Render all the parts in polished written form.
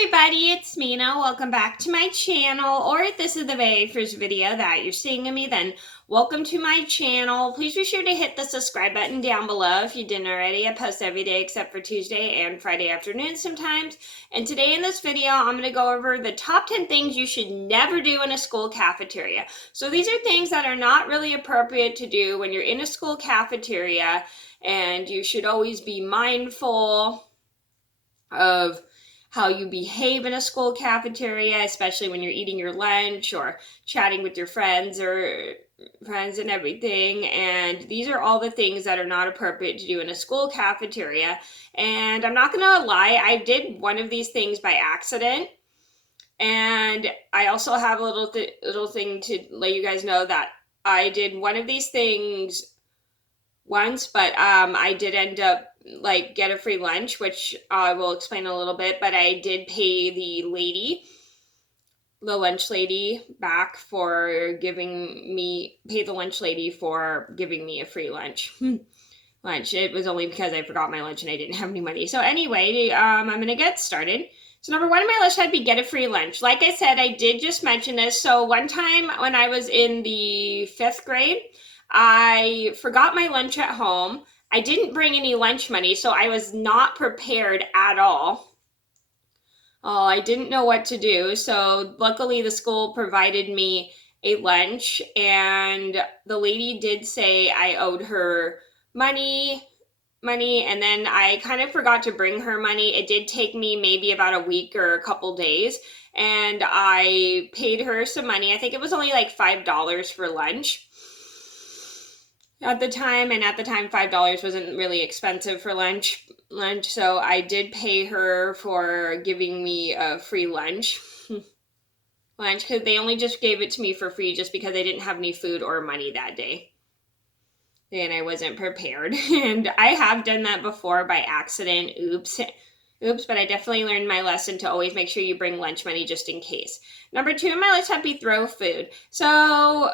everybody, it's Mena. Welcome back to my channel, or if this is the very first video that you're seeing of me, then welcome to my channel. Please be sure to hit the subscribe button down below if you didn't already. I post every day except for Tuesday and Friday afternoons sometimes. And today in this video, I'm going to go over the top 10 things you should never do in a school cafeteria. So these are things that are not really appropriate to do when you're in a school cafeteria, and you should always be mindful of how you behave in a school cafeteria, especially when you're eating your lunch or chatting with your friends and everything. And these are all the things that are not appropriate to do in a school cafeteria. And I'm not gonna lie, I did one of these things by accident. And I also have a little thing to let you guys know that I did one of these things once, but I did end up get a free lunch, which I will explain a little bit, but I did pay the lunch lady back for giving me a free lunch. It was only because I forgot my lunch and I didn't have any money. So anyway, I'm gonna get started. So number one on my list had to be get a free lunch. Like I said, I did just mention this. So one time when I was in the 5th grade, I forgot my lunch at home. I didn't bring any lunch money, so I was not prepared at all. I didn't know what to do, so luckily the school provided me a lunch, and the lady did say I owed her money, and then I kind of forgot to bring her money. It did take me maybe about a week or a couple days, and I paid her some money. I think it was only like $5 for lunch at the time, and at the time $5 wasn't really expensive for lunch, so I did pay her for giving me a free lunch because they only just gave it to me for free just because I didn't have any food or money that day and I wasn't prepared. And I have done that before by accident. Oops, but I definitely learned my lesson to always make sure you bring lunch money just in case. Number 2 on my list had to be throw food. So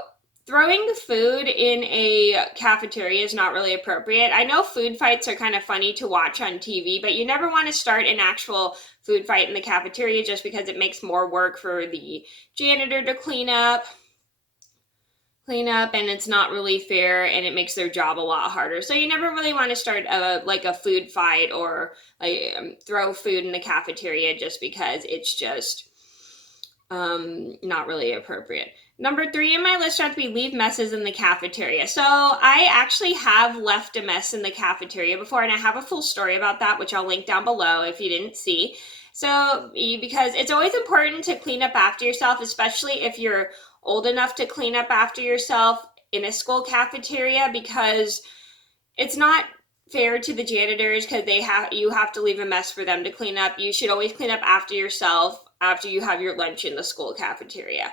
throwing food in a cafeteria is not really appropriate. I know food fights are kind of funny to watch on TV, but you never want to start an actual food fight in the cafeteria just because it makes more work for the janitor to clean up, and it's not really fair, and it makes their job a lot harder. So you never really want to start a food fight or throw food in the cafeteria just because it's just not really appropriate. Number 3 on my list had to be leave messes in the cafeteria. So I actually have left a mess in the cafeteria before, and I have a full story about that, which I'll link down below if you didn't see. So because it's always important to clean up after yourself, especially if you're old enough to clean up after yourself in a school cafeteria, because it's not fair to the janitors because you have to leave a mess for them to clean up. You should always clean up after yourself after you have your lunch in the school cafeteria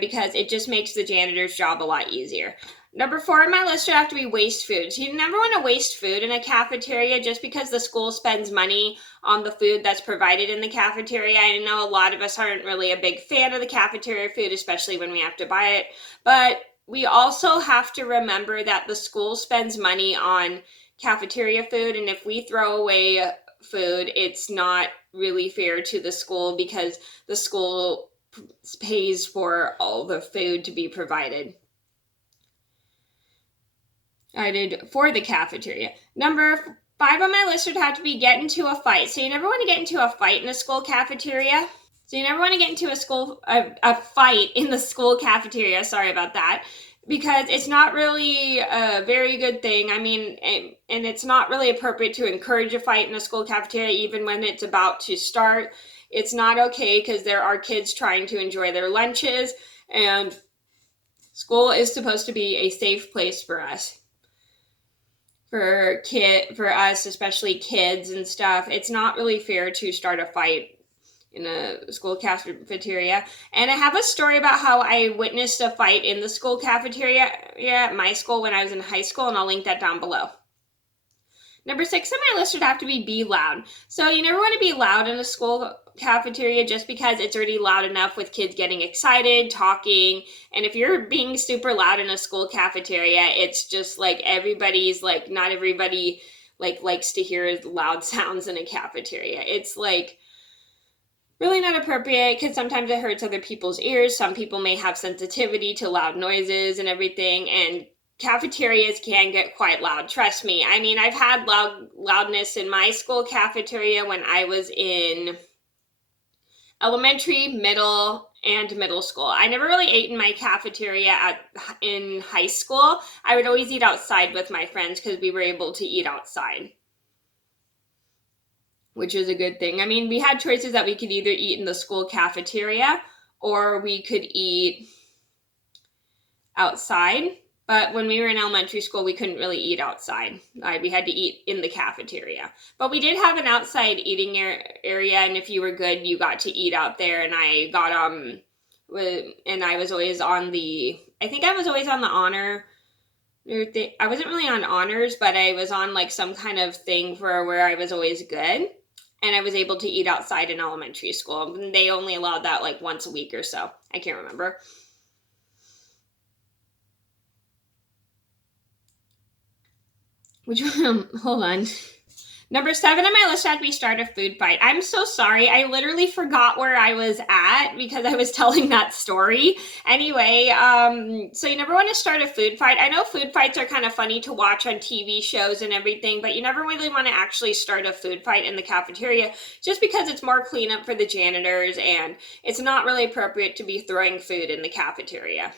because it just makes the janitor's job a lot easier. Number 4 on my list would have to be waste food. So you never want to waste food in a cafeteria just because the school spends money on the food that's provided in the cafeteria. I know a lot of us aren't really a big fan of the cafeteria food, especially when we have to buy it, but we also have to remember that the school spends money on cafeteria food, and if we throw away food, it's not really fair to the school because the school pays for all the food to be provided for the cafeteria. Number 5 on my list would have to be get into a fight. So you never want to get into a fight in a school cafeteria. So you never want to get into a fight in the school cafeteria. Sorry about that. Because it's not really a very good thing. I mean, and it's not really appropriate to encourage a fight in a school cafeteria even when it's about to start. It's not okay because there are kids trying to enjoy their lunches, and school is supposed to be a safe place for us. For us, especially kids and stuff. It's not really fair to start a fight in a school cafeteria. And I have a story about how I witnessed a fight in the school cafeteria at my school when I was in high school, and I'll link that down below. Number 6 on my list would have to be loud. So you never want to be loud in a school cafeteria just because it's already loud enough with kids getting excited, talking. And if you're being super loud in a school cafeteria, it's just like not everybody likes to hear loud sounds in a cafeteria. It's like really not appropriate because sometimes it hurts other people's ears. Some people may have sensitivity to loud noises and everything, and cafeterias can get quite loud. Trust me. I mean, I've had loudness in my school cafeteria when I was in elementary, middle, and middle school. I never really ate in my cafeteria in high school. I would always eat outside with my friends because we were able to eat outside, which is a good thing. I mean, we had choices that we could either eat in the school cafeteria or we could eat outside. But when we were in elementary school, we couldn't really eat outside. We had to eat in the cafeteria. But we did have an outside eating area, and if you were good, you got to eat out there. And I got and I was always on the. I think I was always on the honor. I wasn't really on honors, but I was on like some kind of thing for where I was always good. And I was able to eat outside in elementary school. And they only allowed that like once a week or so. I can't remember. Which one? Hold on. Number 7 on my list had to be start a food fight. I'm so sorry. I literally forgot where I was at because I was telling that story. Anyway, so you never want to start a food fight. I know food fights are kind of funny to watch on TV shows and everything, but you never really want to actually start a food fight in the cafeteria just because it's more cleanup for the janitors and it's not really appropriate to be throwing food in the cafeteria.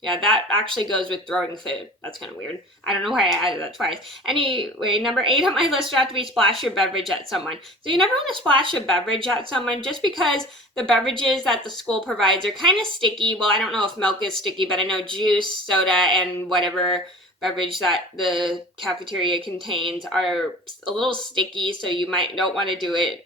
Yeah, that actually goes with throwing food. That's kind of weird. I don't know why I added that twice. Anyway, number 8 on my list would have to be splash your beverage at someone. So you never want to splash a beverage at someone just because the beverages that the school provides are kind of sticky. Well, I don't know if milk is sticky, but I know juice, soda, and whatever beverage that the cafeteria contains are a little sticky, so you don't want to do it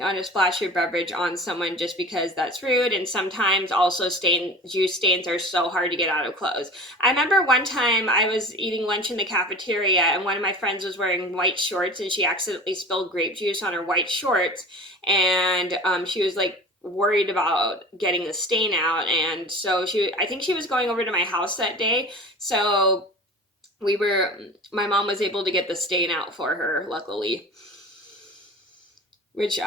on a splash your beverage on someone just because that's rude. And sometimes also juice stains are so hard to get out of clothes. I remember one time I was eating lunch in the cafeteria and one of my friends was wearing white shorts and she accidentally spilled grape juice on her white shorts, and she was like worried about getting the stain out, and so I think she was going over to my house that day, so my mom was able to get the stain out for her, luckily, which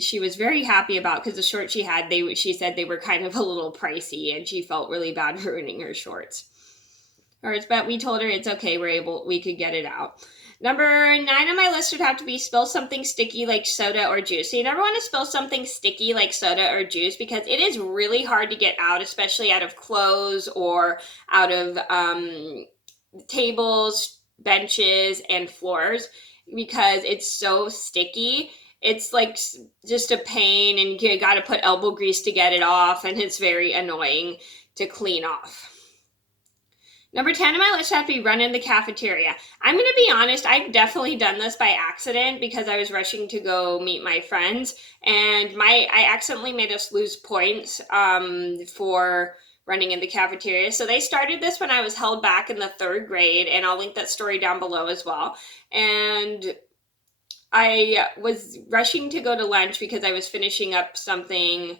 she was very happy about because the shorts she had, she said they were kind of a little pricey and she felt really bad ruining her shorts. But we told her it's okay, we could get it out. Number 9 on my list would have to be spill something sticky like soda or juice. So you never want to spill something sticky like soda or juice because it is really hard to get out, especially out of clothes or out of tables, benches, and floors, because it's so sticky. It's like just a pain and you got to put elbow grease to get it off, and it's very annoying to clean off. Number 10 on my list had to be run in the cafeteria. I'm going to be honest, I've definitely done this by accident because I was rushing to go meet my friends, and I accidentally made us lose points for running in the cafeteria. So they started this when I was held back in the 3rd grade, and I'll link that story down below as well. And I was rushing to go to lunch because I was finishing up something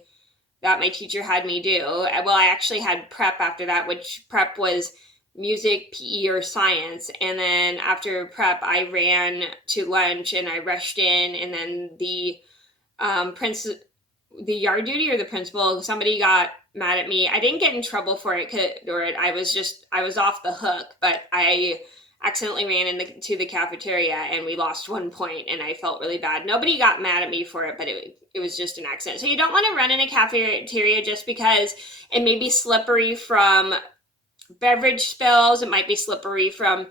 that my teacher had me do. Well, I actually had prep after that, which prep was music, PE, or science. And then after prep, I ran to lunch and I rushed in, and then the yard duty or the principal, somebody got mad at me. I didn't get in trouble for it, I was off the hook, but I accidentally ran into the cafeteria and we lost 1 point and I felt really bad. Nobody got mad at me for it, but it was just an accident. So you don't want to run in a cafeteria just because it may be slippery from beverage spills. It might be slippery from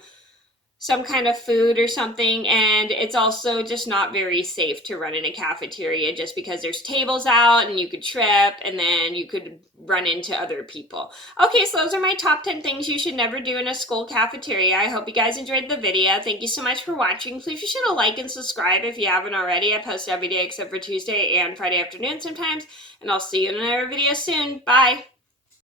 some kind of food or something, and it's also just not very safe to run in a cafeteria just because there's tables out and you could trip and then you could run into other people. Okay, so those are my top 10 things you should never do in a school cafeteria. I hope you guys enjoyed the video. Thank you so much for watching. Please be sure to like and subscribe if you haven't already. I post every day except for Tuesday and Friday afternoon sometimes, and I'll see you in another video soon. Bye!